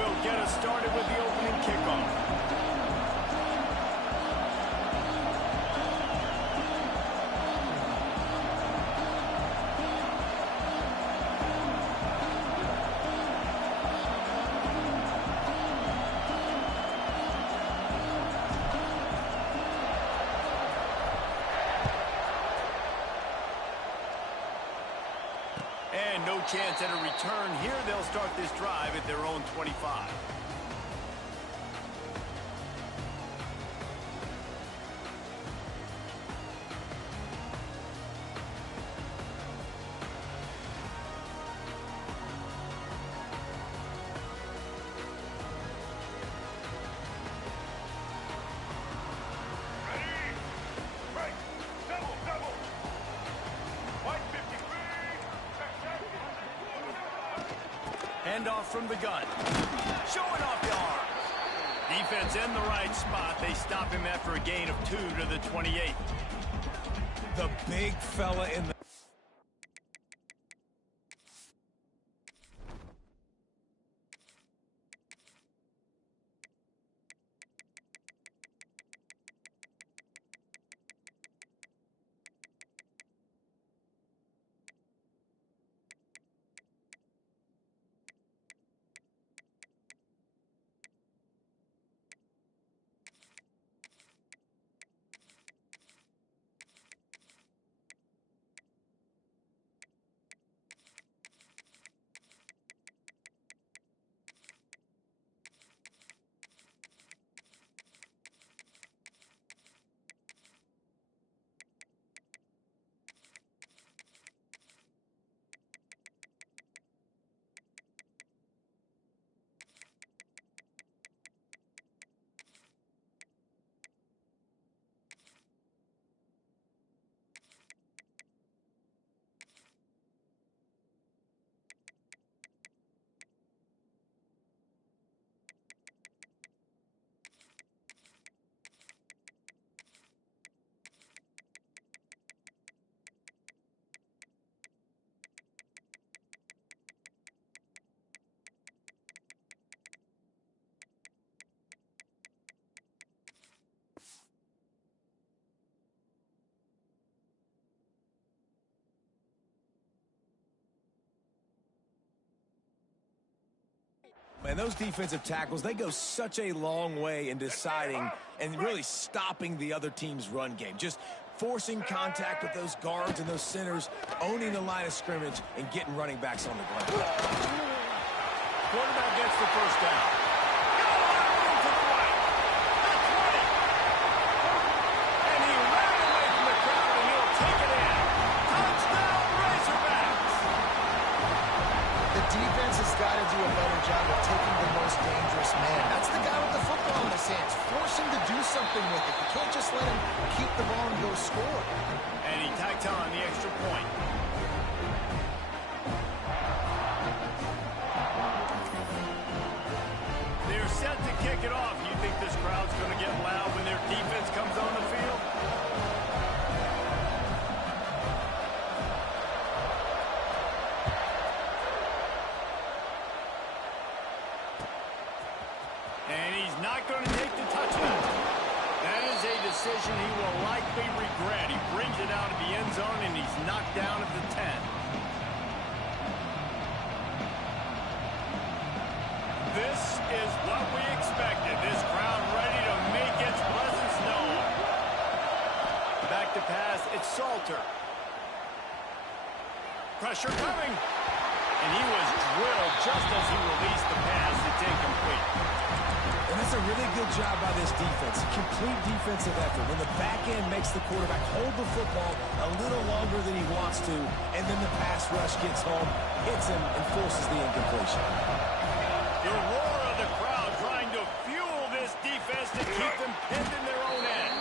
will get us started with the opening kickoff. And no chance at a return here. They'll start this drive at their own 25. Handoff from the gun. Showing off the arm. Defense in the right spot. They stop him after a gain of 2 to the 28. The big fella in the... And those defensive tackles, they go such a long way in deciding and really stopping the other team's run game. Just forcing contact with those guards and those centers, owning the line of scrimmage, and getting running backs on the ground. Quarterback gets the first down. And he ran away from the crowd, and he'll take it in. Touchdown, Razorbacks! The defense has got to do a better job of taking the most dangerous man. That's the guy with the football in his hands. Force him to do something with it. You can't just let him keep the ball and go score. And he tacks on the extra point. They're set to kick it off. You think this crowd's going to get loud when their defense comes on the field? And he's not going to take the touchdown. That is a decision he will likely regret. He brings it out of the end zone, and he's knocked down at the 10. This is what we expected. This crowd ready to make its presence known. Back to pass, it's Salter. Pressure coming. And he was drilled just as he released the pass. It's incomplete. And that's a really good job by this defense. Complete defensive effort. When the back end makes the quarterback hold the football a little longer than he wants to, and then the pass rush gets home, hits him, and forces the incompletion. The roar of the crowd trying to fuel this defense to keep them pinned in their own end.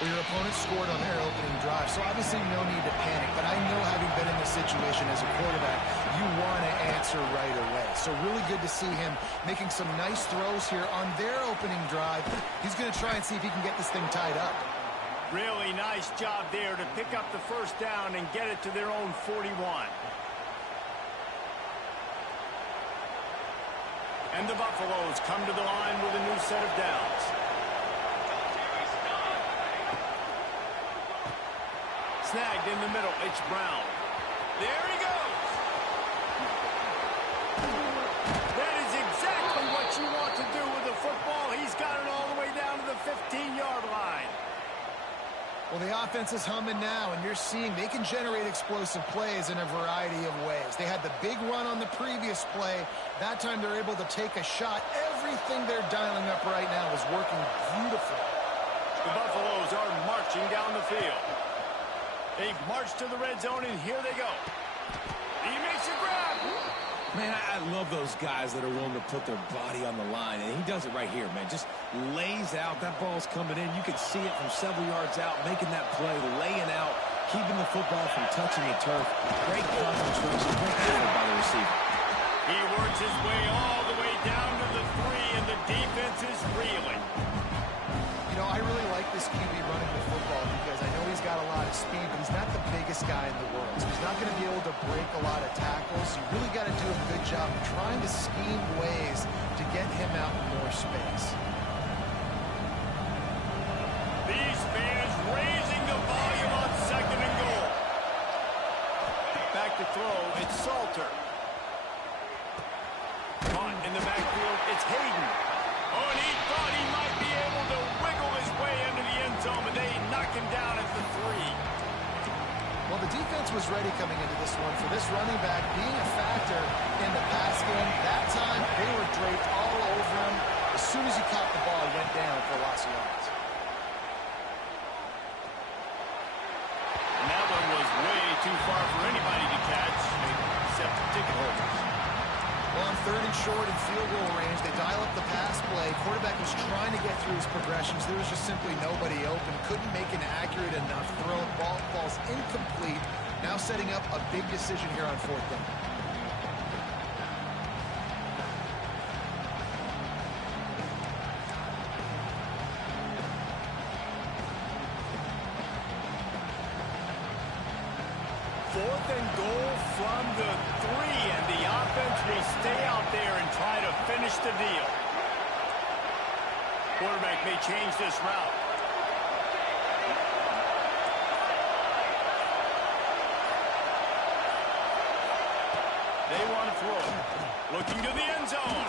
Well, your opponent scored on their opening drive, so obviously no need to panic. But I know, having been in this situation as a quarterback, you want to answer right away. So really good to see him making some nice throws here on their opening drive. He's going to try and see if he can get this thing tied up. Really nice job there to pick up the first down and get it to their own 41. And the Buffaloes come to the line with a new set of downs. Snagged in the middle. It's Brown. There he goes. That is exactly what you want to do with the football. He's got it all the way down to the 15-yard line. Well, the offense is humming now, and you're seeing they can generate explosive plays in a variety of ways. They had the big run on the previous play. That time they're able to take a shot. Everything they're dialing up right now is working beautifully. The Buffaloes are marching down the field. They've marched to the red zone, and here they go. He makes a grab. Man, I love those guys that are willing to put their body on the line, and he does it right here, man. Just lays out. That ball's coming in. You can see it from several yards out, making that play, laying out, keeping the football from touching the turf. Great concentration, great effort by the receiver. He works his way all the way down to the 3, and the defense is reeling. You know, I really like this QB running the football because I know he's got a lot of speed, but he's not the biggest guy in the world. So he's not going to be able to break a lot of tackles. You really got to do a good job of trying to scheme ways to get him out in more space. These fans raising the volume on 2nd and goal. Back to throw, it's Salter. Caught in the backfield, it's Hayden. Oh, and he thought he might be able to wiggle his way into the end zone, but they knock him down at the 3. Well, the defense was ready coming into this one for this running back being a factor in the pass game. That time, they were draped all over him. As soon as he caught the ball, he went down for loss of yards. And that one was way too far for anybody to catch, except the ticket holders. Well, on 3rd and short and field goal range, they dial up the pass play. Quarterback was trying to get through his progressions. There was just simply nobody open. Couldn't make an accurate enough throw. Ball falls incomplete. Now setting up a big decision here on 4th down. Fourth and goal from the 3, and the offense will stay out there and try to finish the deal. Quarterback may change this route. They want to throw it. Looking to the end zone.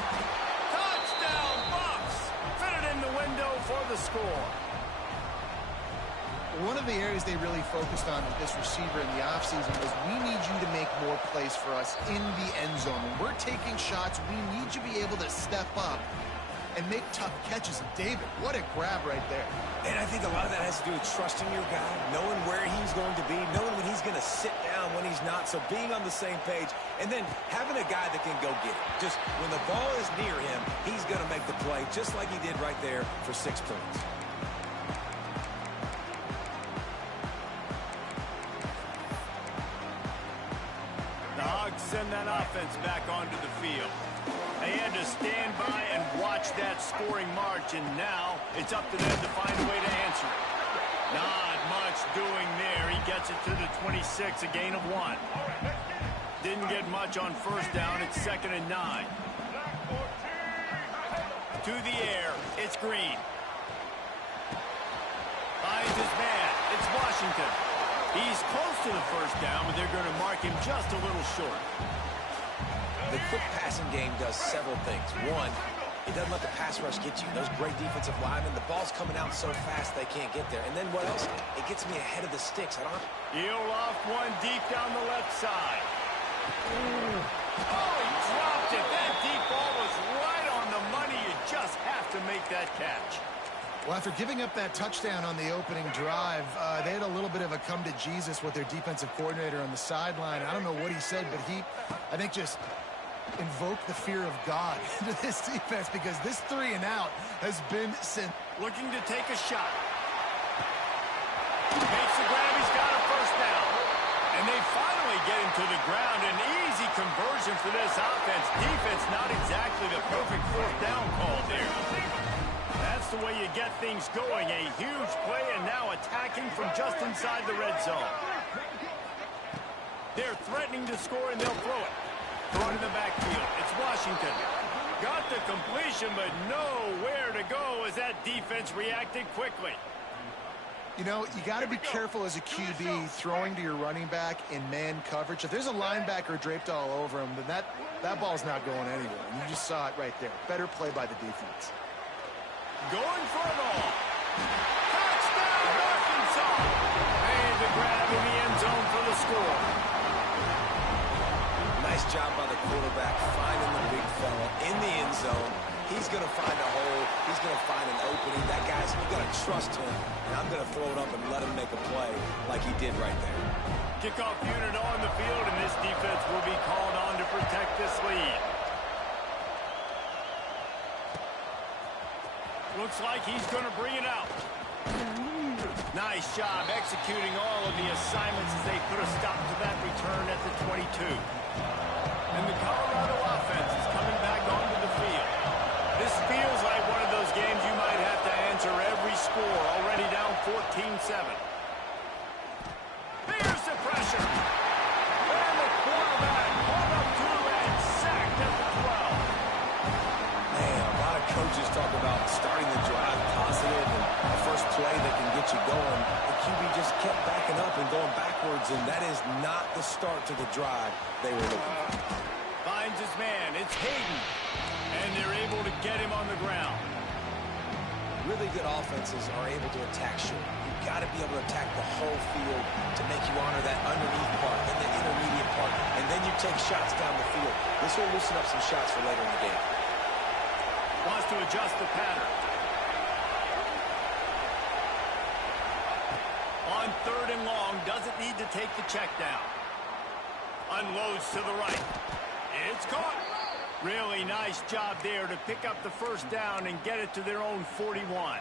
Touchdown, Bucs! Fit it in the window for the score. One of the areas they really focused on with this receiver in the offseason was we need you to make more plays for us in the end zone. When we're taking shots, we need you to be able to step up and make tough catches. And David, what a grab right there. And I think a lot of that has to do with trusting your guy, knowing where he's going to be, knowing when he's going to sit down, when he's not. So being on the same page, and then having a guy that can go get it. Just when the ball is near him, he's going to make the play, just like he did right there for 6 points. Send that offense back onto the field. They had to stand by and watch that scoring march, and now it's up to them to find a way to answer it. Not much doing there. He gets it to the 26, a gain of 1. Didn't get much on 1st down. It's 2nd and 9. To the air. It's Green. Finds his man. It's Washington. He's close to the 1st down, but they're going to mark him just a little short. The quick passing game does several things. One, it doesn't let the pass rush get you. Those great defensive linemen, the ball's coming out so fast they can't get there. And then what else? It gets me ahead of the sticks. He'll off one deep down the left side. Oh, he dropped it. That deep ball was right on the money. You just have to make that catch. Well, after giving up that touchdown on the opening drive, they had a little bit of a come to Jesus with their defensive coordinator on the sideline. I don't know what he said, but he, I think, just invoked the fear of God into this defense because this 3 and out has been sent. Looking to take a shot. Makes the grab. He's got a 1st down. And they finally get him to the ground. An easy conversion for this offense. Defense not exactly the perfect 4th down call there. That's the way you get things going. A huge play and now attacking from just inside the red zone. They're threatening to score and they'll throw it. Throwing in the backfield. It's Washington. Got the completion, but nowhere to go as that defense reacted quickly. You know, you got to be careful as a QB throwing to your running back in man coverage. If there's a linebacker draped all over him, then that ball's not going anywhere. And you just saw it right there. Better play by the defense. Going for it all. Touchdown, Arkansas. Made the grab in the end zone for the score. Nice job by the quarterback finding the big fella in the end zone. He's going to find a hole. He's going to find an opening. That guy's, you got to trust him. And I'm going to throw it up and let him make a play like he did right there. Kickoff unit on the field, and this defense will be called on to protect this lead. Looks like he's going to bring it out. Nice job executing all of the assignments as they put a stop to that return at the 22. And the Colorado offense is coming back onto the field. This feels like one of those games you might have to answer every score, already down 14-7. Here's the pressure. And the quarterback pulled up through and sacked at the 12. Man, a lot of coaches talk about starting the drive positive and the first play that can get you going. The QB just kept backing up and going backwards, and that is not the start to the drive they were looking for. Finds his man. It's Hayden. And they're able to get him on the ground. Really good offenses are able to attack short. You've got to be able to attack the whole field to make you honor that underneath part and the intermediate part. And then you take shots down the field. This will loosen up some shots for later in the game. Wants to adjust the pattern. On 3rd and long, doesn't need to take the check down. Unloads to the right. It's caught. Really nice job there to pick up the first down and get it to their own 41.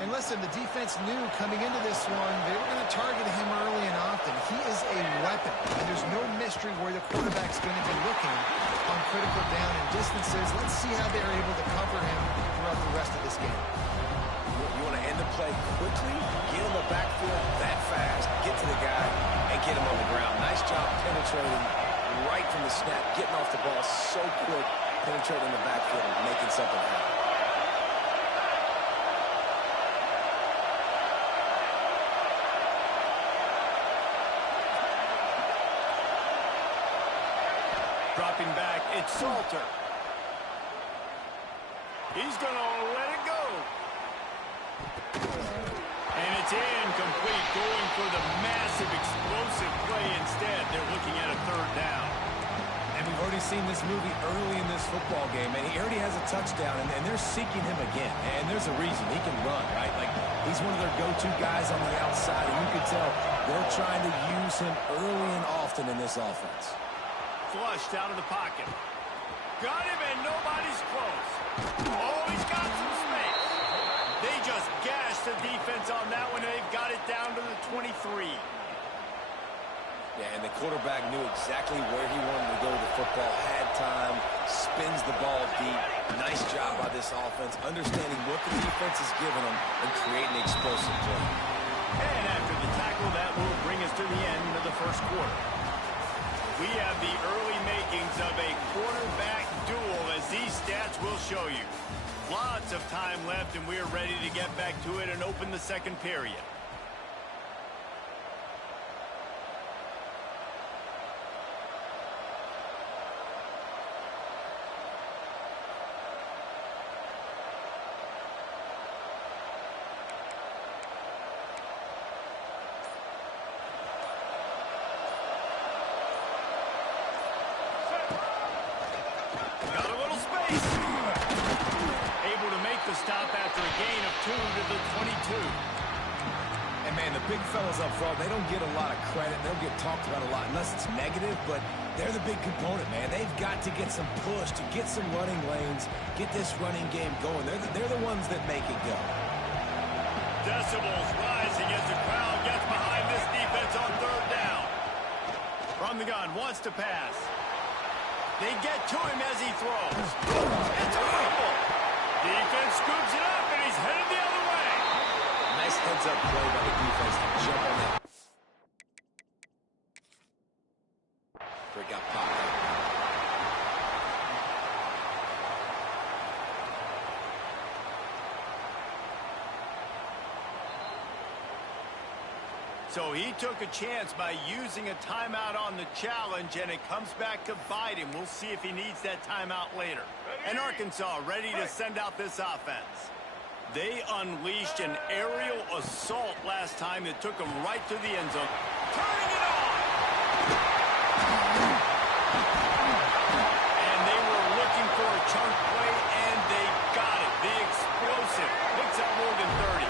And listen, the defense knew coming into this one, they were going to target him early and often. He is a weapon, and there's no mystery where the quarterback's going to be looking on critical down and distances. Let's see how they're able to cover him throughout the rest of this game. You want to end the play quickly, get in the backfield that fast, get to the guy, and get him on the ground. Nice job penetrating right from the snap, getting off the ball so quick, penetrating the backfield and making something happen. Dropping back, it's Salter. He's going to let it go. And it's incomplete, going for the massive explosive play instead. They're looking at a 3rd down. And we've already seen this movie early in this football game, and he already has a touchdown, and they're seeking him again. And there's a reason. He can run, right? Like, he's one of their go-to guys on the outside, and you can tell they're trying to use him early and often in this offense. Flushed out of the pocket. Got him, and nobody's close. Oh, he's got some space. They just gashed the defense on that one, and they've got it down to the 23. Yeah, and the quarterback knew exactly where he wanted to go with the football, had time, spins the ball deep. Nice job by this offense, understanding what the defense is giving them and creating the explosive play. And after the tackle, that will bring us to the end of the first quarter. We have the early makings of a quarterback duel, as these stats will show you. Lots of time left, and we're ready to get back to it and open the second period. Stop after a gain of 2 to the 22. And, man, the big fellas up front, they don't get a lot of credit. They'll get talked about a lot unless it's negative, but they're the big component, man. They've got to get some push to get some running lanes, get this running game going. They're the ones that make it go. Decibels rising as the crowd gets behind this defense on 3rd down. From the gun, wants to pass. They get to him as he throws. It's a fumble. Defense scoops it up, and he's headed the other way. Nice heads-up play by the defense to jump on that. Break out pocket. So he took a chance by using a timeout on the challenge, and it comes back to bite him. We'll see if he needs that timeout later. And Arkansas ready to send out this offense. They unleashed an aerial assault last time that took them right to the end zone. Turning it on! And they were looking for a chunk play, and they got it. The explosive picks up more than 30.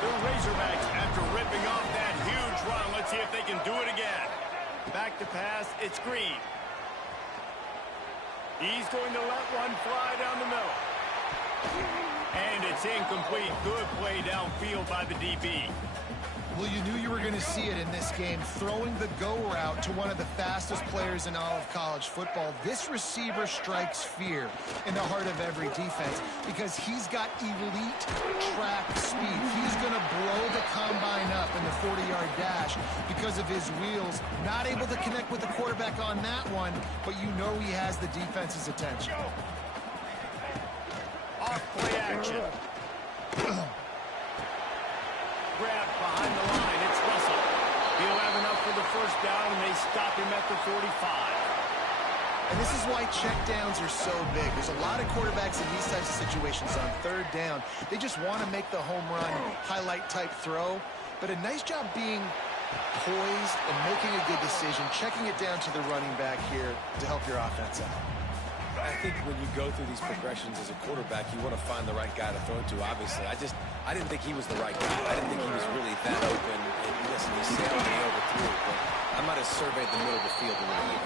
The Razorbacks, after ripping off that huge run, let's see if they can do it again. Back to pass, it's Green. He's going to let one fly down the middle. And it's incomplete. Good play downfield by the DB. Well, you knew you were going to see it in this game, throwing the go route to one of the fastest players in all of college football. This receiver strikes fear in the heart of every defense because he's got elite track speed. He's going to blow the combine up in the 40-yard dash because of his wheels. Not able to connect with the quarterback on that one, but you know he has the defense's attention. Off play action. Grab behind the line. It's Russell. He'll have enough for the first down, and they stop him at the 45. And this is why checkdowns are so big. There's a lot of quarterbacks in these types of situations on third down. They just want to make the home run, highlight-type throw. But a nice job being poised and making a good decision, checking it down to the running back here to help your offense out. I think when you go through these progressions as a quarterback, you want to find the right guy to throw to, obviously. I didn't think he was the right guy. I didn't think he was really that open. And listen, he sailed me overthrew it, but I might have surveyed the middle of the field a little bit.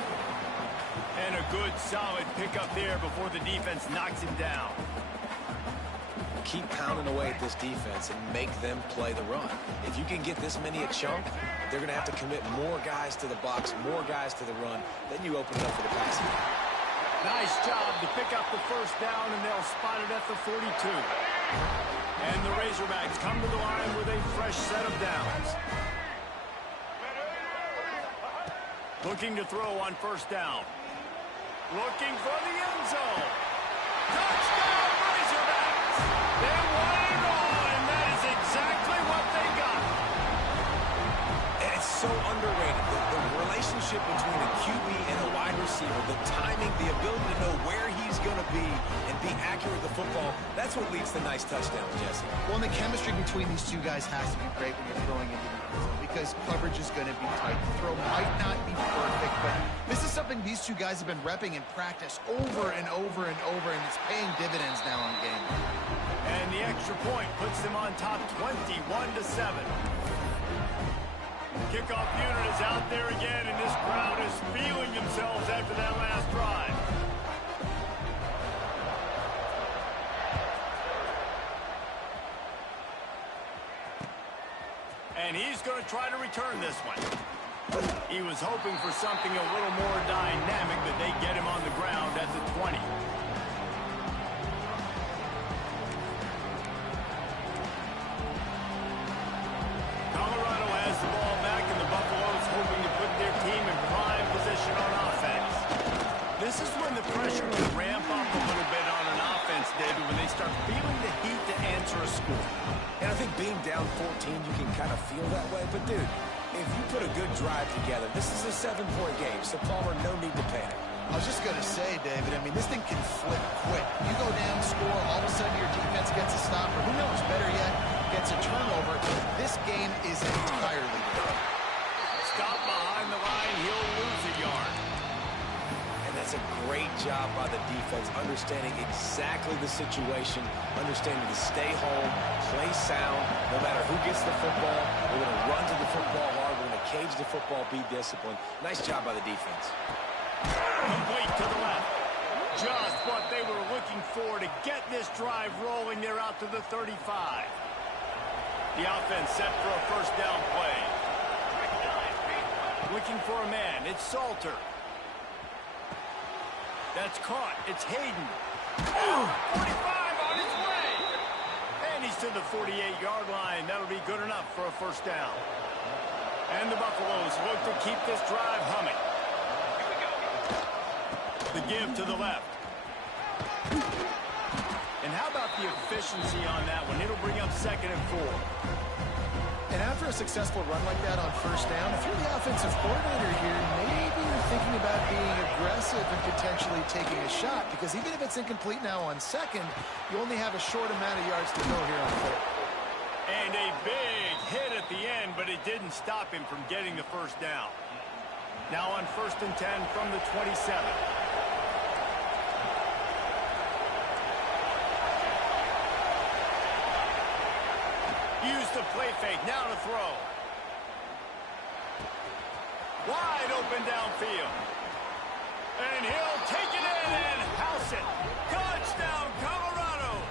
And a good, solid pickup there before the defense knocks him down. Keep pounding away at this defense and make them play the run. If you can get this many a chunk, they're going to have to commit more guys to the box, more guys to the run. Then you open it up for the passing game. Nice job to pick up the first down, and they'll spot it at the 42. And the Razorbacks come to the line with a fresh set of downs. Looking to throw on first down. Looking for the end zone. Touchdown, Razorbacks! They won it all, and that is exactly what they got. And it's so underrated. The relationship between a QB and a wide receiver, the timing, the ability to know where he's going to be and be accurate with the football, that's what leads to nice touchdowns, Jesse. Well, and the chemistry between these two guys has to be great when you're throwing into the end zone because coverage is going to be tight. The throw might not be perfect, but this is something these two guys have been repping in practice over and over and over, and it's paying dividends now on game. And the extra point puts them on top 21-7. Kickoff unit is out there again, and this crowd is feeling themselves after that last drive. And he's going to try to return this one. He was hoping for something a little more dynamic, but they get him on the ground at the 20. Colorado has the ball back, and the Buffaloes hoping to put their team in prime position on offense. This is when the pressure can ramp up a little bit on an offense, David, when they start feeling the heat to answer a score. And I think being down 14, you can kind of feel that way. But, dude, if you put a good drive together, this is a 7-point game, so Palmer, no need to panic. I was just going to say, David, I mean, this thing can flip quick. You go down, score, all of a sudden your defense gets a stop, or who knows, better yet, gets a turnover. This game is entirely different. Stop behind the line, he'll lose a yard. And that's a great job by the defense, understanding exactly the situation, understanding to stay home, play sound, no matter who gets the football. We're going to run to the football hard. We're going to cage the football, be disciplined. Nice job by the defense. Complete to the left. Just what they were looking for to get this drive rolling. They're out to the 35. The offense set for a first down play. Looking for a man. It's Salter. That's caught. It's Hayden. 45 on his way. And he's to the 48-yard line. That'll be good enough for a first down. And the Buffaloes look to keep this drive humming. The give to the left. And how about the efficiency on that one? It'll bring up 2nd and 4. And after after a successful run like that on first down, if you're the offensive coordinator here, maybe you're thinking about being aggressive and potentially taking a shot, because even if it's incomplete now on second, you only have a short amount of yards to go here on third. And a big hit at the end, but it didn't stop him from getting the first down. Now on 1st and 10 from the 27. Use the play fake, now to throw. Wide open downfield. And he'll take it in and house it. Touchdown, Colorado.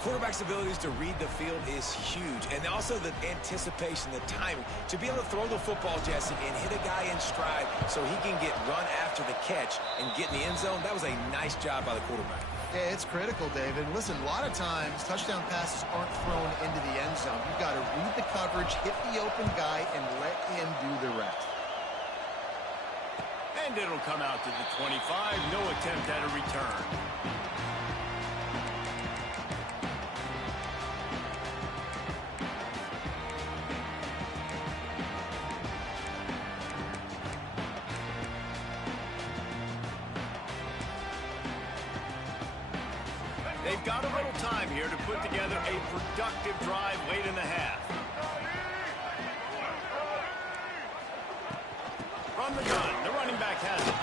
Quarterback's abilities to read the field is huge, and also the anticipation, the timing. To be able to throw the football, Jesse, and hit a guy in stride so he can get run after the catch and get in the end zone, that was a nice job by the quarterback. Yeah, it's critical, David. Listen, a lot of times, touchdown passes aren't thrown into the end zone. You've got to read the coverage, hit the open guy, and let him do the rest. And it'll come out to the 25. No attempt at a return. They've got a little time here to put together a productive drive late in the half. From the gun, the running back has it.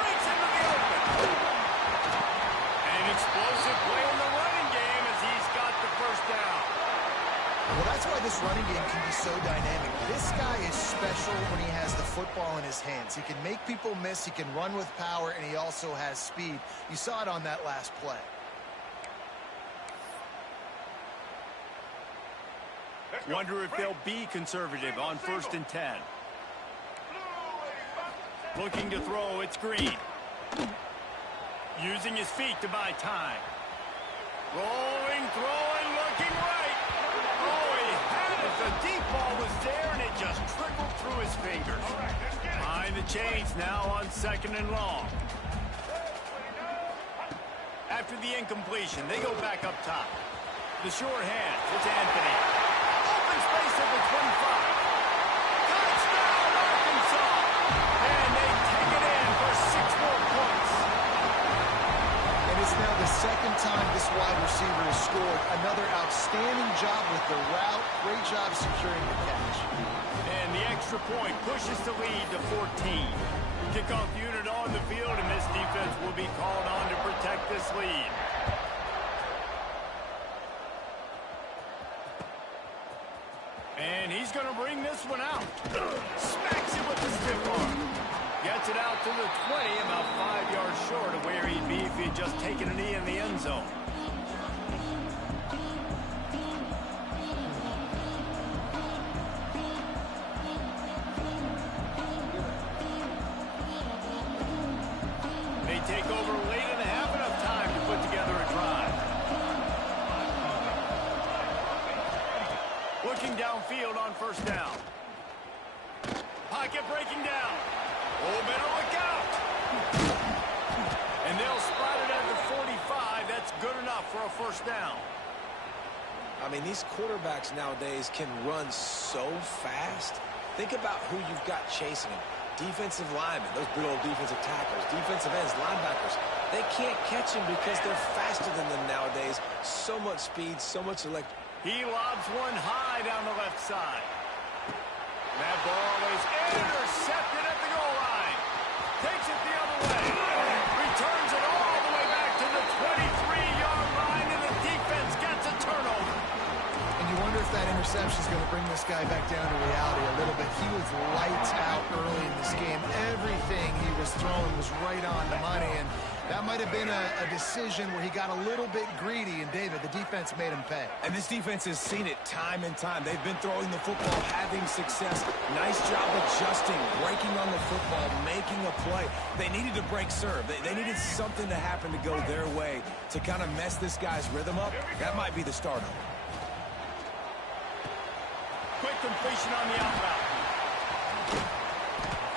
Breaks into the open. An explosive play in the running game as he's got the first down. Well, that's why this running game can be so dynamic. This guy is special when he has the football in his hands. He can make people miss, he can run with power, and he also has speed. You saw it on that last play. Wonder if they'll be conservative on 1st and 10. Looking to throw, it's Green. Using his feet to buy time. Rolling, throwing, looking right. Oh, he had it. The deep ball was there, and it just trickled through his fingers. Behind the chains now on 2nd and long. After the incompletion, they go back up top. The short hand, it's Anthony. Open space at the 25. Touchdown, Arkansas! And they take it in for 6 more points. And it's now the second time this wide receiver has scored. Another outstanding job with the route. Great job securing the catch. And the extra point pushes the lead to 14. Kickoff unit on the field, and this defense will be called on to protect this lead. And he's going to bring this one out. Smacks it with the stiff arm. Gets it out to the 20, about 5 yards short of where he'd be if he'd just taken a knee in the end zone. They take over late in the half, enough time to put together a drive. Looking downfield on 1st down. Pocket breaking down. Oh, better look out. And they'll spot it at the 45. That's good enough for a 1st down. I mean, these quarterbacks nowadays can run so fast. Think about who you've got chasing them. Defensive linemen, those good old defensive tackles, defensive ends, linebackers. They can't catch them because they're faster than them nowadays. So much speed, so much electric. He lobs one high down the left side. That ball is intercepted at the goal line. Takes it the other way. Returns it all the way back to the 23-yard line, and the defense gets a turnover. And you wonder if that interception is going to bring this guy back down to reality a little bit. He was lights out early in this game. Everything he was throwing was right on the money, and that might have been a decision where he got a little bit greedy, and David, the defense made him pay. And this defense has seen it time and time. They've been throwing the football, having success. Nice job adjusting, breaking on the football, making a play. They needed to break serve. They needed something to happen to go their way to kind of mess this guy's rhythm up. That might be the start of it. Quick completion on the out route.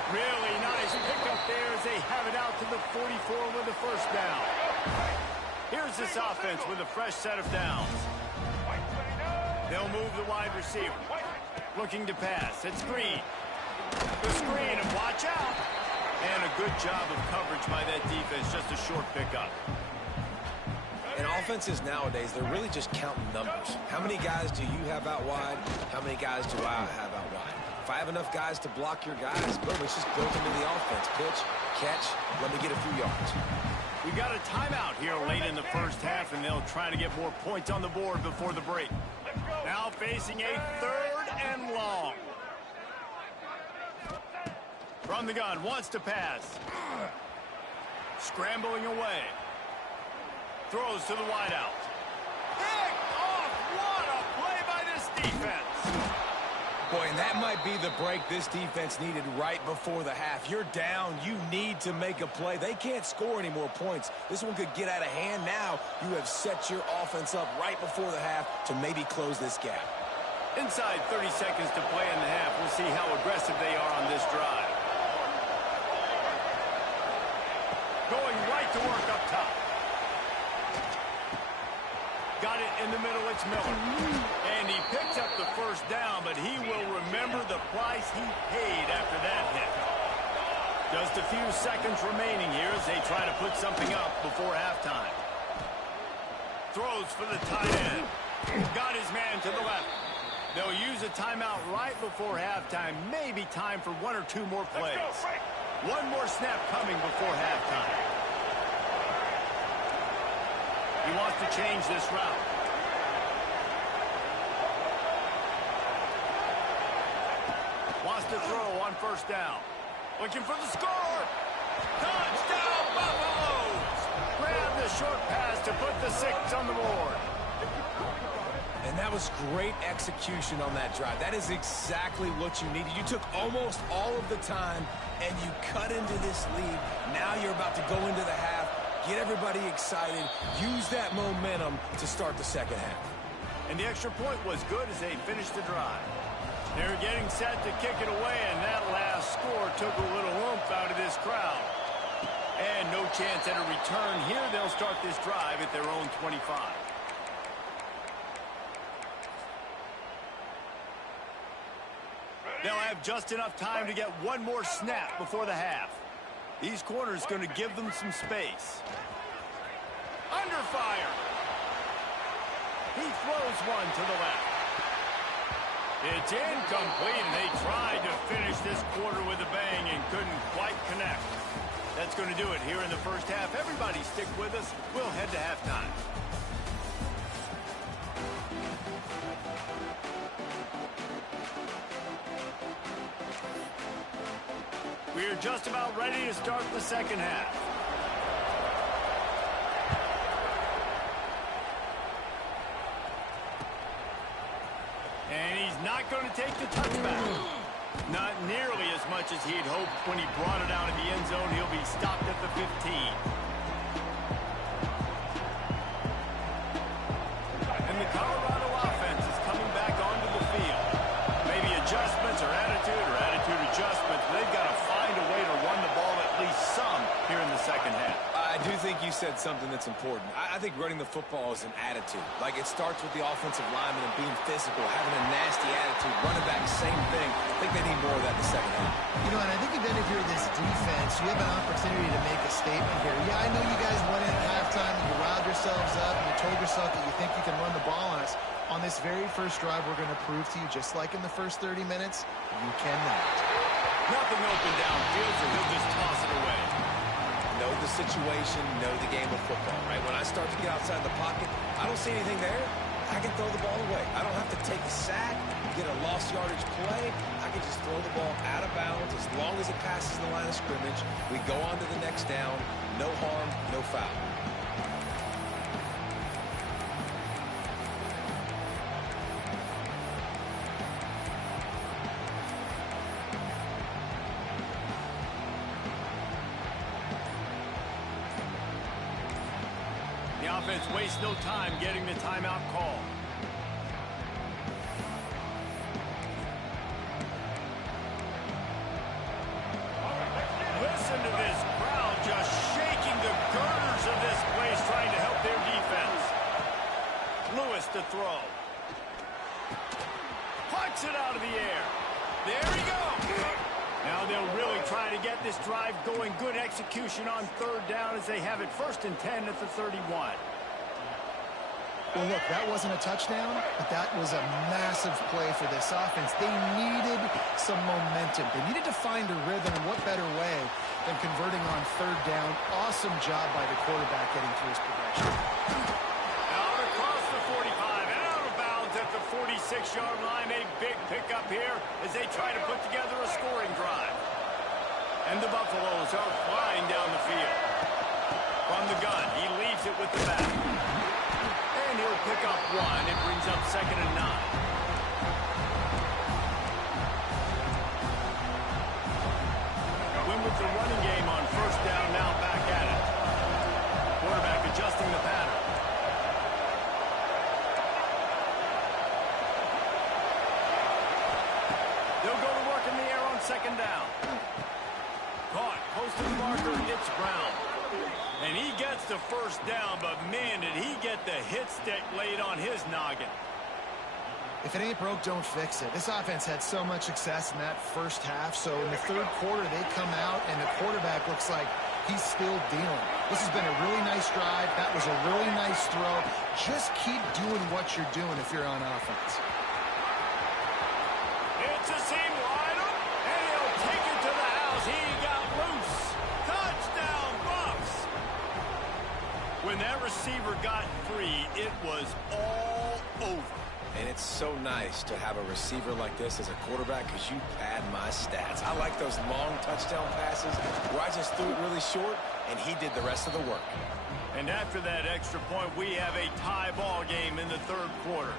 Really nice pickup there as they have it out to the 44 with a 1st down. Here's this offense with a fresh set of downs. They'll move the wide receiver. Looking to pass. It's Green. The screen, and watch out. And a good job of coverage by that defense. Just a short pickup. And offenses nowadays, they're really just counting numbers. How many guys do you have out wide? How many guys do I have out wide? If I have enough guys to block your guys, boom, it's just built into the offense. Pitch, catch, let me get a few yards. We got a timeout here late in the first half, and they'll try to get more points on the board before the break. Now facing a 3rd and long. From the gun, wants to pass. Scrambling away. Throws to the wideout. Picked off! What a play by this defense! Boy, and that might be the break this defense needed right before the half. You're down. You need to make a play. They can't score any more points. This one could get out of hand now. You have set your offense up right before the half to maybe close this gap. Inside 30 seconds to play in the half. We'll see how aggressive they are on this drive. Going right to work up top. Got it in the middle, it's Miller. And he picks up the first down, but he will remember the price he paid after that hit. Just a few seconds remaining here as they try to put something up before halftime. Throws for the tight end. Got his man to the left. They'll use a timeout right before halftime. Maybe time for 1 or 2 more plays. One more snap coming before halftime. He wants to change this route. Wants to throw on first down. Looking for the score. Touchdown, Buffaloes! Grab the short pass to put the 6 on the board. And that was great execution on that drive. That is exactly what you needed. You took almost all of the time, and you cut into this lead. Now you're about to go into the half. Get everybody excited. Use that momentum to start the second half. And the extra point was good as they finished the drive. They're getting set to kick it away, and that last score took a little oomph out of this crowd. And no chance at a return here. They'll start this drive at their own 25. They'll have just enough time to get one more snap before the half. These corners going to give them some space. Under fire. He throws one to the left. It's incomplete, and they tried to finish this quarter with a bang and couldn't quite connect. That's going to do it here in the first half. Everybody stick with us. We'll head to halftime. We're just about ready to start the second half. And he's not going to take the touchback. Not nearly as much as he'd hoped when he brought it out of the end zone. He'll be stopped at the 15. And the Colorado offense is coming back onto the field. Maybe adjustments or attitude adjustments. They've got to find a way to run the ball at least some here in the second half. I do think you said something that's important. I think running the football is an attitude. Like, it starts with the offensive lineman and being physical, having a nasty attitude. Running back, same thing. I think they need more of that in the second half. You know, and I think even if you're this defense, you have an opportunity to make a statement here. Yeah, I know you guys went in at halftime and you riled yourselves up and you told yourself that you think you can run the ball on us. On this very first drive, we're going to prove to you, just like in the first 30 minutes, you cannot. Nothing open downfield, so he'll just toss it away. Know the situation, know the game of football, right? When I start to get outside the pocket, I don't see anything there. I can throw the ball away. I don't have to take a sack, get a lost yardage play. I can just throw the ball out of bounds as long as it passes the line of scrimmage. We go on to the next down. No harm, no foul. The offense wastes no time getting the timeout call. Listen to this crowd just shaking the girders of this place, trying to help their defense. Lewis to throw. chucks it out of the air. There he goes. Now they'll really try to get this drive going. Good execution on third down as they have it 1st and 10 at the 31. Well, look, that wasn't a touchdown, but that was a massive play for this offense. They needed some momentum. They needed to find a rhythm, and what better way than converting on third down. Awesome job by the quarterback getting through his progression. Out across the 45 and out of bounds at the 46-yard line. A big pickup here as they try to put together a scoring drive. And the Buffaloes are flying down the field. From the gun, he leaves it with the back. And he'll pick up 1. It brings up 2nd and 9. Win with the running game on 1st down, now back at it. Quarterback adjusting the pattern. They'll go to work in the air on 2nd down. Caught, close to the marker, it's Brown. And he gets the 1st down, but man, did he get the hit stick laid on his noggin. If it ain't broke, don't fix it. This offense had so much success in that first half, so in the third quarter, they come out, and the quarterback looks like he's still dealing. This has been a really nice drive. That was a really nice throw. Just keep doing what you're doing if you're on offense. It's a seam wide open, and he'll take it to the house. He got loose. Touchdown, Buffs. When that receiver got free, it was all over. And it's so nice to have a receiver like this as a quarterback because you pad my stats. I like those long touchdown passes where I just threw it really short, and he did the rest of the work. And after that extra point, we have a tie ball game in the third quarter.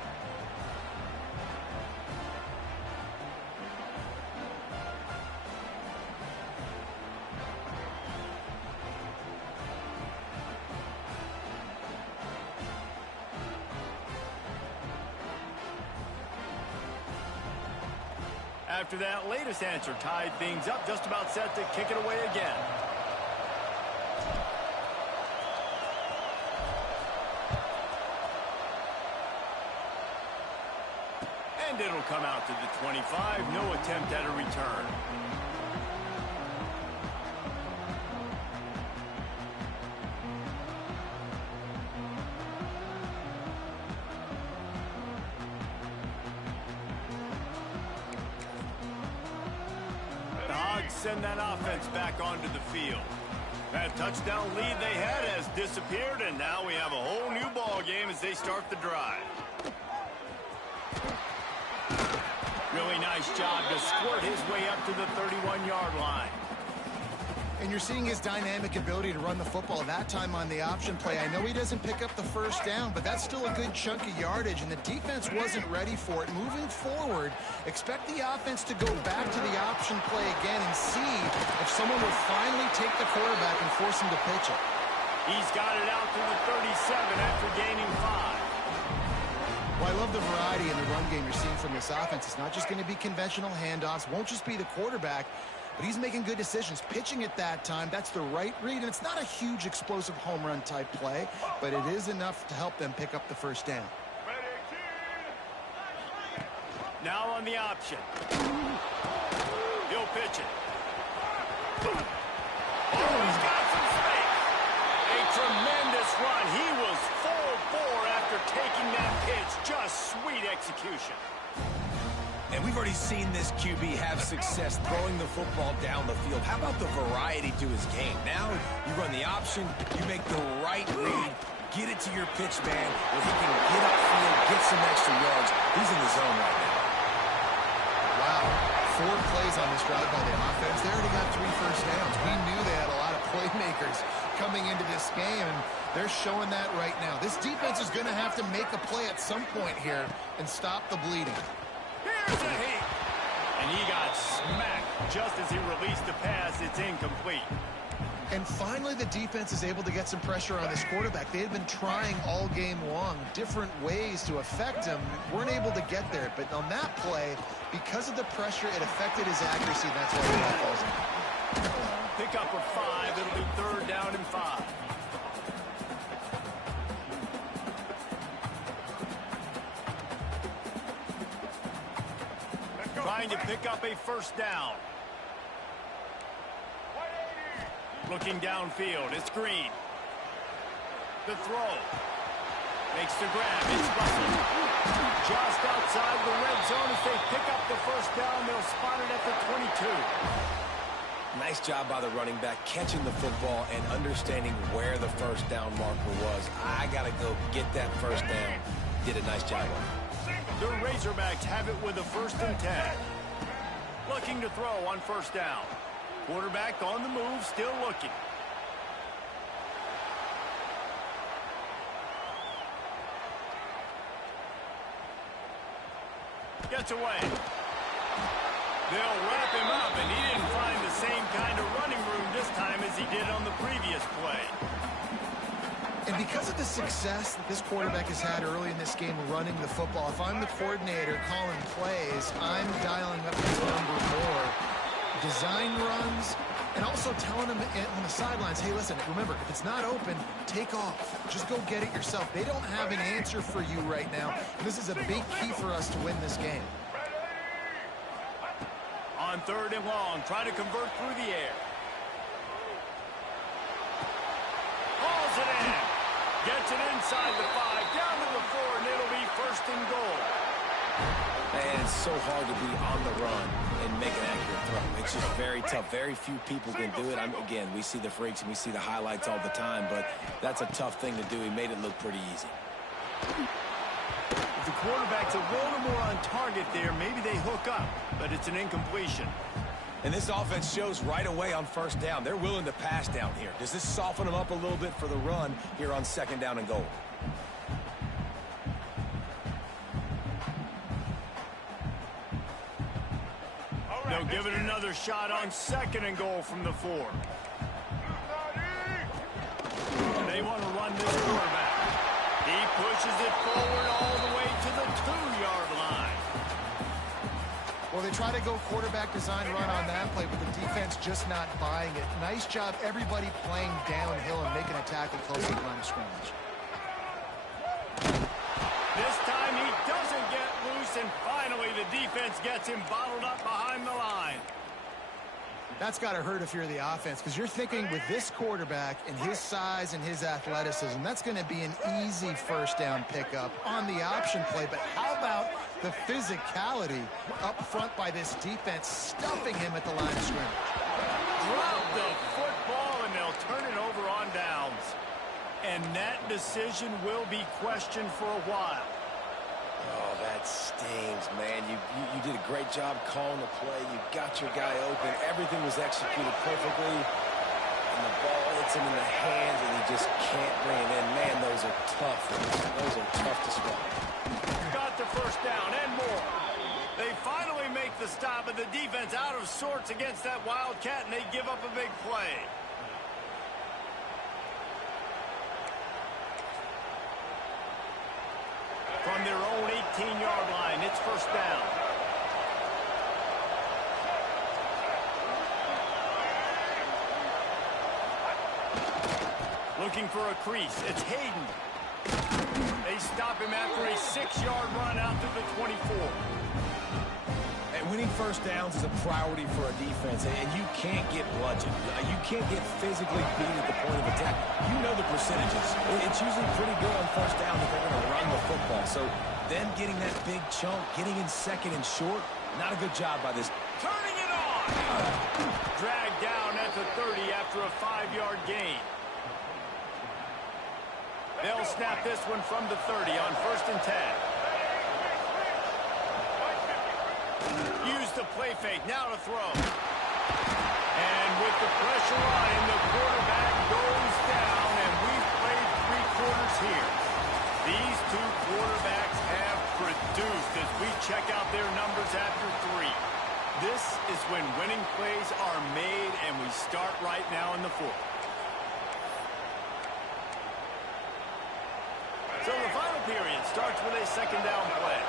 After that latest answer tied things up, just about set to kick it away again. And it'll come out to the 25. No attempt at a return. Send that offense back onto the field. That touchdown lead they had has disappeared, and now we have a whole new ball game as they start the drive. Really nice job to squirt his way up to the 31-yard line. And you're seeing his dynamic ability to run the football. That time on the option play, I know he doesn't pick up the 1st down, but that's still a good chunk of yardage, and the defense wasn't ready for it. Moving forward, expect the offense to go back to the option play again and see if someone will finally take the quarterback and force him to pitch it. He's got it out to the 37 after gaining 5. Well, I love the variety in the run game you're seeing from this offense. It's not just going to be conventional handoffs, won't just be the quarterback, but he's making good decisions. Pitching at that time, that's the right read, and it's not a huge explosive home run type play, but it is enough to help them pick up the 1st down. Now on the option. He'll pitch it. Oh, he's got some space. A tremendous run. He was 4-4 after taking that pitch. Just sweet execution. And we've already seen this QB have success throwing the football down the field. How about the variety to his game? Now you run the option, you make the right read, get it to your pitch man where he can get upfield, get some extra yards. He's in the zone right now. Wow, 4 plays on this drive by the offense. They already got 3 first downs. We knew they had a lot of playmakers coming into this game, and they're showing that right now. This defense is going to have to make a play at some point here and stop the bleeding. Here's a hit. And he got smacked just as he released the pass. It's incomplete. And finally, the defense is able to get some pressure on this quarterback. They had been trying all game long different ways to affect him. Weren't able to get there. But on that play, because of the pressure, it affected his accuracy. That's why the ball falls in. Pick up a 5. It'll be 3rd down and 5. trying to pick up a first down. Looking downfield, it's Green. The throw. Makes the grab, it's Russell. Just outside the red zone as they pick up the first down. They'll spot it at the 22. Nice job by the running back catching the football and understanding where the first down marker was. I got to go get that first down. Did a nice job on it. The Razorbacks have it with a 1st and 10. Looking to throw on first down. Quarterback on the move, still looking. Gets away. They'll wrap him up, and he didn't find the same kind of running room this time as he did on the previous play. And because of the success that this quarterback has had early in this game running the football, if I'm the coordinator calling plays, I'm dialing up this number more. Design runs, and also telling them on the sidelines, hey, listen, remember, if it's not open, take off. Just go get it yourself. They don't have an answer for you right now. And this is a big key for us to win this game. On 3rd and long, try to convert through the air. Hauls it in. Gets it inside the 5, down to the 4, and it'll be 1st and goal. And it's so hard to be on the run and make an accurate throw. It's just very tough. Very few people can do it. Again, we see the freaks and we see the highlights all the time, but that's a tough thing to do. He made it look pretty easy. If the quarterback's a little more on target there, maybe they hook up, but it's an incompletion. And this offense shows right away on first down. They're willing to pass down here. Does this soften them up a little bit for the run here on 2nd down and goal? They'll give it another shot on 2nd and goal from the 4. They want to run this quarterback. He pushes it forward all the way to the 2-yard line. Well, they try to go quarterback design run on that play, but the defense just not buying it. Nice job, everybody playing downhill and making a tackle close to the line of scrimmage. This time he doesn't get loose, and finally the defense gets him bottled up behind the line. That's got to hurt if you're the offense, because you're thinking with this quarterback and his size and his athleticism, that's going to be an easy first down pickup on the option play. But how about the physicality up front by this defense, stuffing him at the line of scrimmage? Drop the football, and they'll turn it over on downs. And that decision will be questioned for a while. Oh, that stings, man. You did a great job calling the play. You got your guy open. Everything was executed perfectly. And the ball hits him in the hands, and he just can't bring it in. Man, those are tough. Those are tough to swallow. Got the first down and more. They finally make the stop, but the defense out of sorts against that Wildcat, and they give up a big play. From their own 18-yard line, it's first down. Looking for a crease. It's Hayden. They stop him after a 6-yard run out to the 24. And winning first downs is a priority for a defense, and you can't get bludgeoned. You can't get physically beat at the point of attack. You know the percentages. It's usually pretty good on first down if they're going to run the football. So them getting that big chunk, getting in 2nd and short, not a good job by this. Turning it on! Dragged down at the 30 after a 5-yard gain. They'll snap this one from the 30 on 1st and 10. Use the play fake, now to throw. And with the pressure on him, the quarterback goes down, and we've played 3 quarters here. These 2 quarterbacks have produced as we check out their numbers after 3. This is when winning plays are made, and we start right now in the 4th. So the final period starts with a 2nd down play.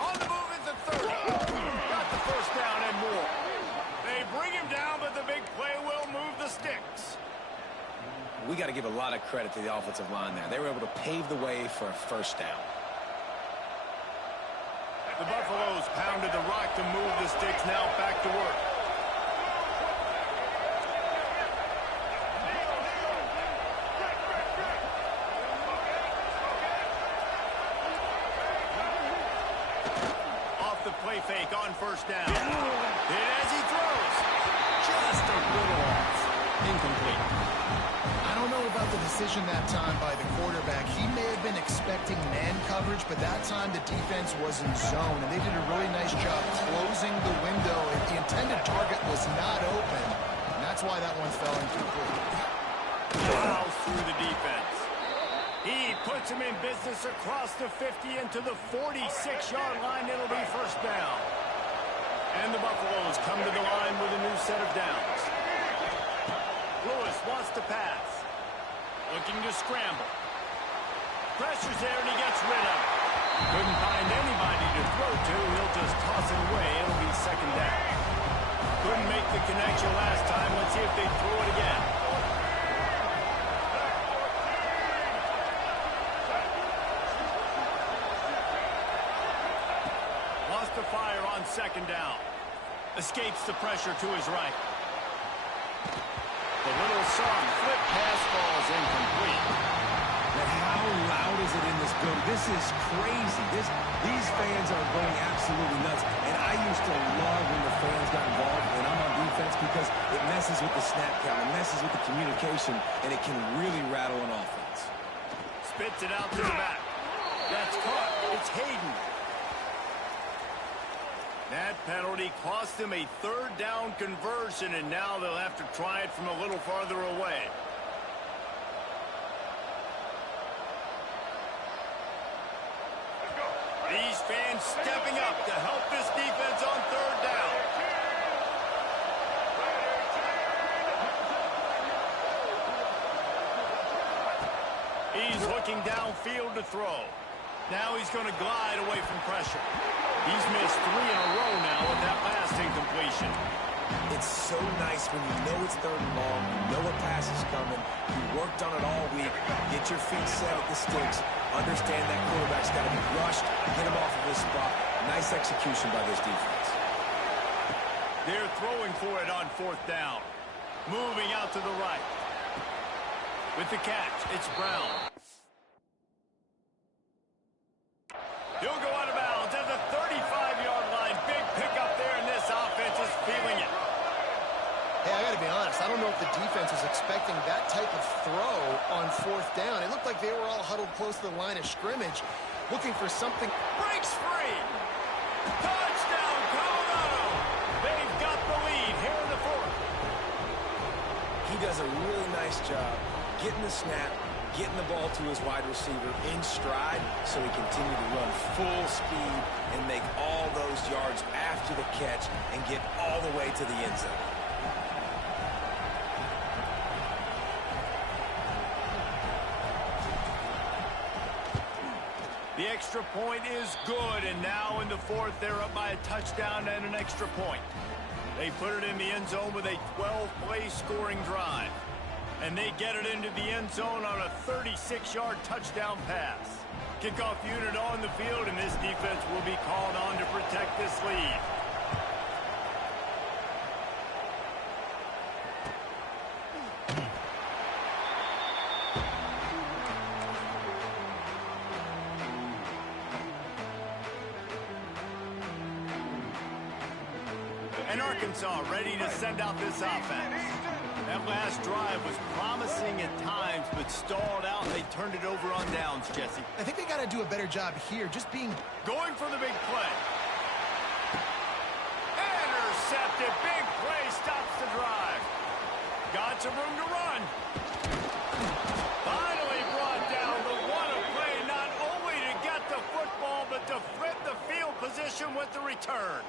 On the move is the 30. Got the first down and more. They bring him down, but the big play will move the sticks. We got to give a lot lot of credit to the offensive line there. They were able to pave the way for a first down. The Buffaloes pounded the rock to move the sticks. Now back to work. Off the play fake on first down. Hit as he throws. Just a little off. Incomplete. I don't know about the decision that time by the quarterback. He may have been expecting man coverage, but that time the defense was in zone, and they did a really nice job closing the window. The intended target was not open, and that's why that one fell incomplete. Plows through the defense. He puts him in business across the 50 into the 46-yard line. It'll be first down. And the Buffaloes come to the line with a new set of downs. Lewis wants to pass. Looking to scramble. Pressure's there, and he gets rid of it. Couldn't find anybody to throw to. He'll just toss it away. It'll be second down. Couldn't make the connection last time. Let's see if they throw it again. Lost the fire on second down. Escapes the pressure to his right. The little soft flip pass falls incomplete. But how loud is it in this building? This is crazy. These fans are going absolutely nuts. And I used to love when the fans got involved when I'm on defense because it messes with the snap count, it messes with the communication, and it can really rattle an offense. Spits it out to the back. That's caught. It's Hayden. That penalty cost them a third down conversion, and now they'll have to try it from a little farther away. These fans stepping up to help this defense on third down. He's looking downfield to throw. Now he's going to glide away from pressure. He's missed 3 in a row now with that last incompletion. It's so nice when you know it's third and long, you know a pass is coming, you worked on it all week, get your feet set at the sticks, understand that quarterback's got to be rushed, get him off of his spot. Nice execution by this defense. They're throwing for it on fourth down. Moving out to the right. With the catch, it's Brown. He'll go out of bounds at the 35-yard line. Big pickup there, and this offense is feeling it. Hey, I got to be honest. I don't know if the defense was expecting that type of throw on fourth down. It looked like they were all huddled close to the line of scrimmage, looking for something. Breaks free. Touchdown, Colorado. They've got the lead here in the fourth. He does a really nice job getting the snap, getting the ball to his wide receiver in stride so he continue to run full speed and make all those yards after the catch and get all the way to the end zone. The extra point is good, and now in the fourth, they're up by a touchdown and an extra point. They put it in the end zone with a 12-play scoring drive. And they get it into the end zone on a 36-yard touchdown pass. Kickoff unit on the field, and this defense will be called on to protect this lead. And Arkansas ready to send out this offense. That last drive was promising at times, but stalled out, and they turned it over on downs, Jesse. I think they got to do a better job here, just being... Going for the big play. Intercepted. Big play stops the drive. Got some room to run. Finally brought down the one play, not only to get the football, but to flip the field position with the return.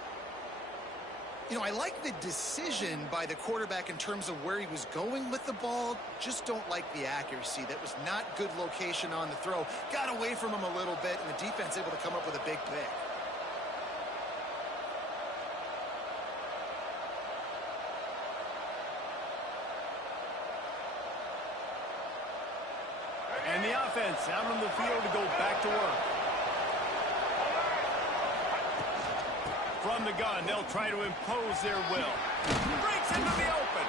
You know, I like the decision by the quarterback in terms of where he was going with the ball. Just don't like the accuracy. That was not good location on the throw. Got away from him a little bit, and the defense able to come up with a big pick. offense out on the field to go back to work. From the gun, they'll try to impose their will. Breaks into the open.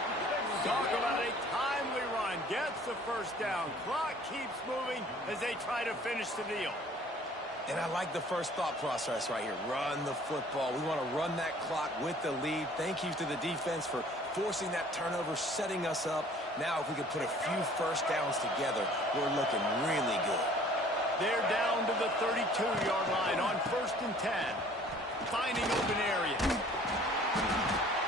Talk about a timely run. Gets the first down. Clock keeps moving as they try to finish the deal. And I like the first thought process right here. Run the football. We want to run that clock with the lead. Thank you to the defense for forcing that turnover, setting us up. Now if we can put a few first downs together, we're looking really good. They're down to the 32-yard line on 1st and 10. Finding open area.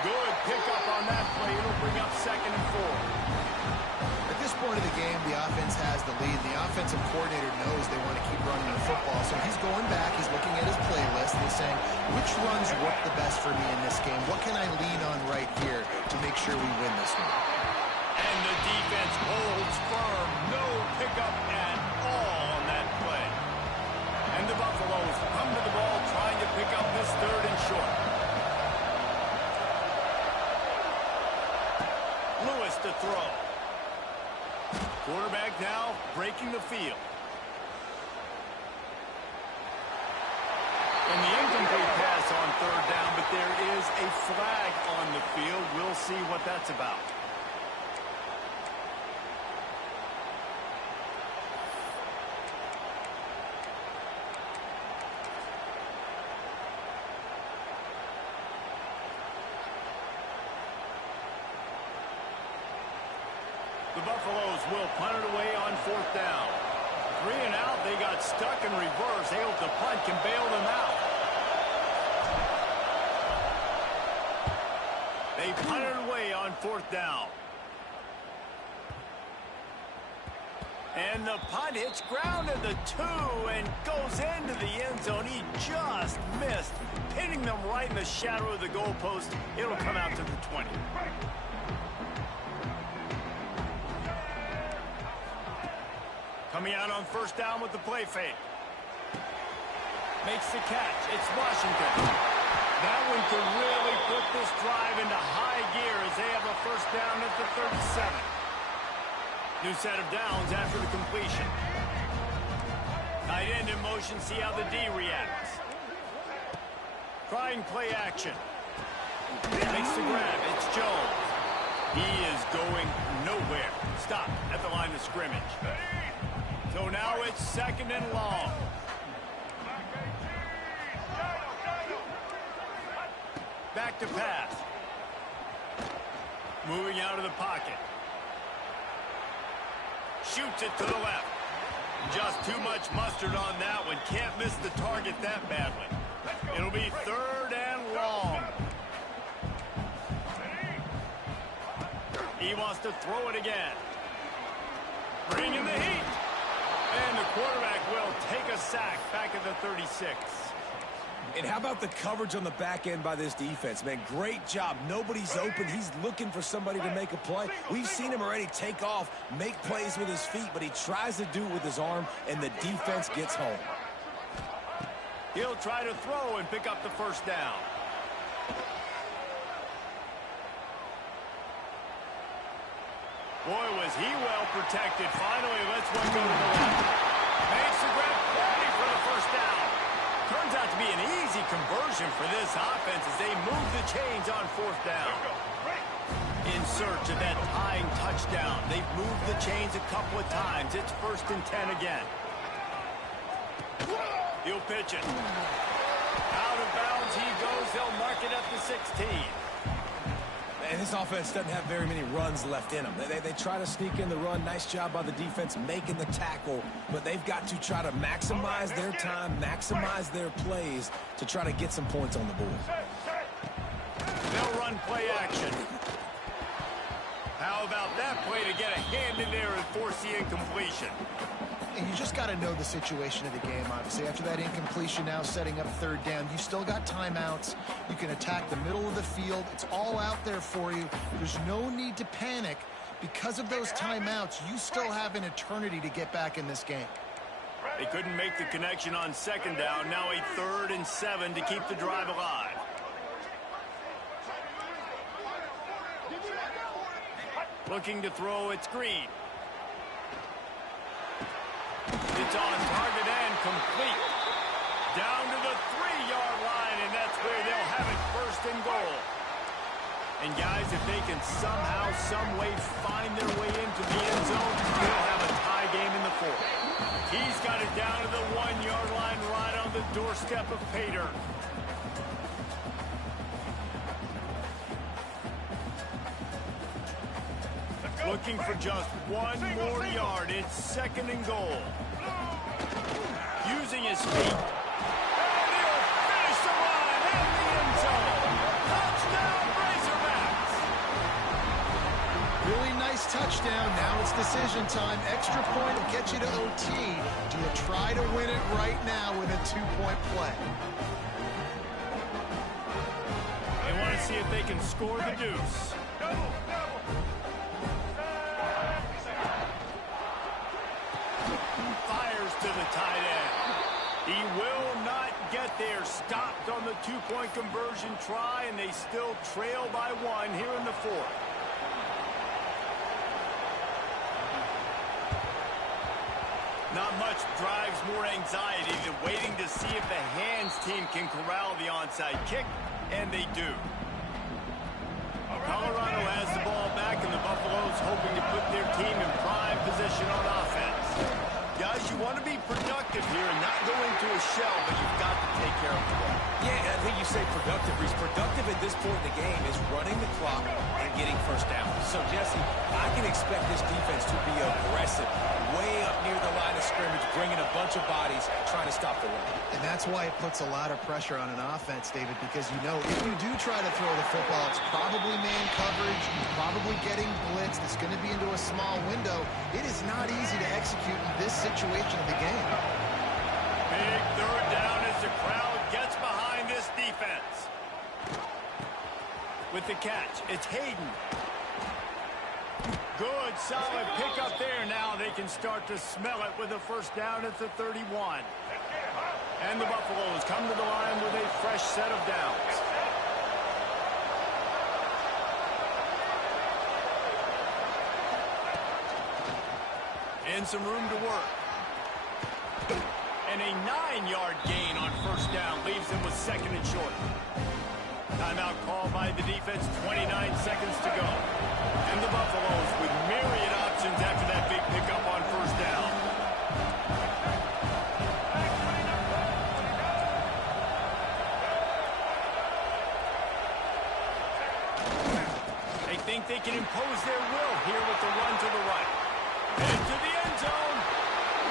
Good pickup on that play. It'll bring up 2nd and 4. At this point of the game, the offense has the lead. The offensive coordinator knows they want to keep running the football, so he's going back, he's looking at his playlist, and he's saying, which runs work the best for me in this game? What can I lean on right here to make sure we win this one? And the defense holds firm. No pickup at all on that play. And the Buffaloes come to the ball trying to pick up this 3rd and short. Lewis to throw. Quarterback now breaking the field. And the incomplete pass on 3rd down, but there is a flag on the field. We'll see what that's about. The Buffaloes will punt it away on 4th down. 3 and out, they got stuck in reverse. They hope the punt can bail them out. They punt it away on 4th down. And the punt hits ground at the 2 and goes into the end zone. He just missed, hitting them right in the shadow of the goalpost. It'll come out to the 20. Coming out on 1st down with the play fake. Makes the catch. It's Washington. That one could really put this drive into high gear as they have a 1st down at the 37. New set of downs after the completion. Tight end in motion. See how the D reacts. Trying play action. Makes the grab. It's Jones. He is going nowhere. Stop at the line of scrimmage. So now it's 2nd and long. Back to pass. Moving out of the pocket. Shoots it to the left. Just too much mustard on that one. Can't miss the target that badly. It'll be 3rd and long. He wants to throw it again. Bring in the heat. And the quarterback will take a sack back at the 36. And how about the coverage on the back end by this defense, man? Great job. Nobody's open. He's looking for somebody to make a play. We've seen him already take off, make plays with his feet, but he tries to do it with his arm, and the defense gets home. He'll try to throw and pick up the 1st down. Boy, was he well protected. Finally, let's one go to the left. Makes the grab, ready for the 1st down. Turns out to be an easy conversion for this offense as they move the chains on 4th down. In search of that tying touchdown. They've moved the chains a couple of times. It's 1st and 10 again. He'll pitch it. Out of bounds he goes. They'll mark it up to 16. And this offense doesn't have very many runs left in them. They try to sneak in the run. Nice job by the defense making the tackle. But they've got to try to maximize their time, maximize their plays to try to get some points on the board. They'll run play action. How about that play to get a hand in there and force the incompletion? And you just got to know the situation of the game, obviously. After that incompletion, now setting up 3rd down, you still got timeouts. You can attack the middle of the field. It's all out there for you. There's no need to panic. Because of those timeouts, you still have an eternity to get back in this game. They couldn't make the connection on 2nd down. Now a 3rd and 7 to keep the drive alive. Looking to throw, it's Green. It's on target and complete. Down to the 3-yard line, and that's where they'll have it, first and goal. And guys, if they can somehow, some way find their way into the end zone, they'll have a tie game in the fourth. He's got it down to the 1-yard line, right on the doorstep of Pater. Looking for just one more yard. It's second and goal. Using his feet. And he'll finish the line in the end zone. Touchdown, Razorbacks! Really nice touchdown. Now it's decision time. Extra point will get you to OT. Do you try to win it right now with a 2-point play? They want to see if they can score the deuce. Fires to the tight end. He will not get there. Stopped on the 2-point conversion try, and they still trail by 1 here in the fourth. Not much drives more anxiety than waiting to see if the hands team can corral the onside kick, and they do. Colorado has the ball back, and the Buffaloes hoping to put their team in prime position on offense. Guys, you want to be productive here and not go into a shell, but you've got to take care of the ball. Yeah, and I think you say productive. He's productive at this point in the game is running the clock and getting first down. So, Jesse, I can expect this defense to be aggressive, way up near the line of scrimmage, bringing a bunch of bodies, trying to stop the run. And that's why it puts a lot of pressure on an offense, David, because you know if you do try to throw the football, it's probably man coverage, probably getting blitzed, it's going to be into a small window. It is not easy to execute in this situation of the game. Big third down as the crowd gets behind this defense. With the catch, it's Hayden. Good, solid pickup there. Now they can start to smell it with a first down at the 31. And the Buffaloes come to the line with a fresh set of downs. And some room to work. And a 9-yard gain on first down leaves them with second and short. Timeout called by the defense, 29 seconds to go. And the Buffaloes with myriad options after that big pickup on first down. They think they can impose their will here with the run to the right. And to the end zone.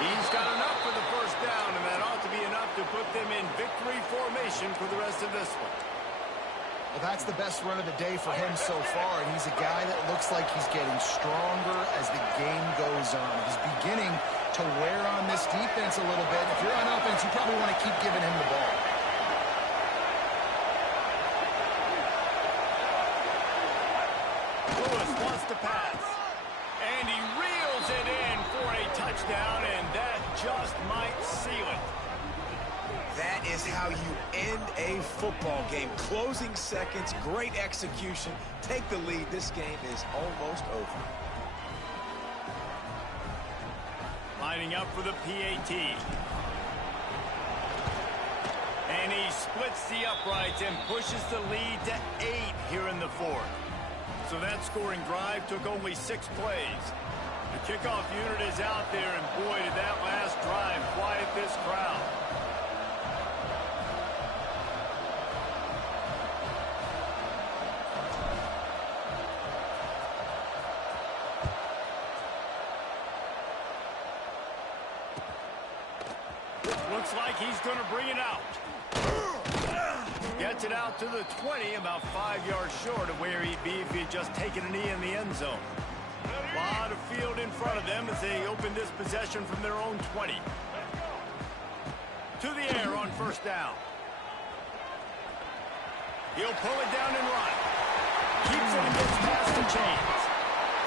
He's got enough for the first down, and that ought to be enough to put them in victory formation for the rest of this one. Well, that's the best run of the day for him so far, and he's a guy that looks like he's getting stronger as the game goes on. He's beginning to wear on this defense a little bit. If you're on offense, you probably want to keep giving him the ball. Lewis wants to pass. And he reels it in for a touchdown, and that just might seal it. That is how you end a football game. Closing seconds, great execution. Take the lead. This game is almost over. Lining up for the PAT. And he splits the uprights and pushes the lead to 8 here in the fourth. So that scoring drive took only 6 plays. The kickoff unit is out there, and boy, did that last drive quiet this crowd. Looks like he's going to bring it out. Gets it out to the 20, about 5 yards short of where he'd be if he had just taken a knee in the end zone. A lot of field in front of them as they open this possession from their own 20. To the air on first down. He'll pull it down and run. Keeps it and gets past the chains.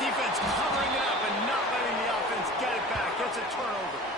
Defense covering it up and not letting the offense get it back. It's a turnover.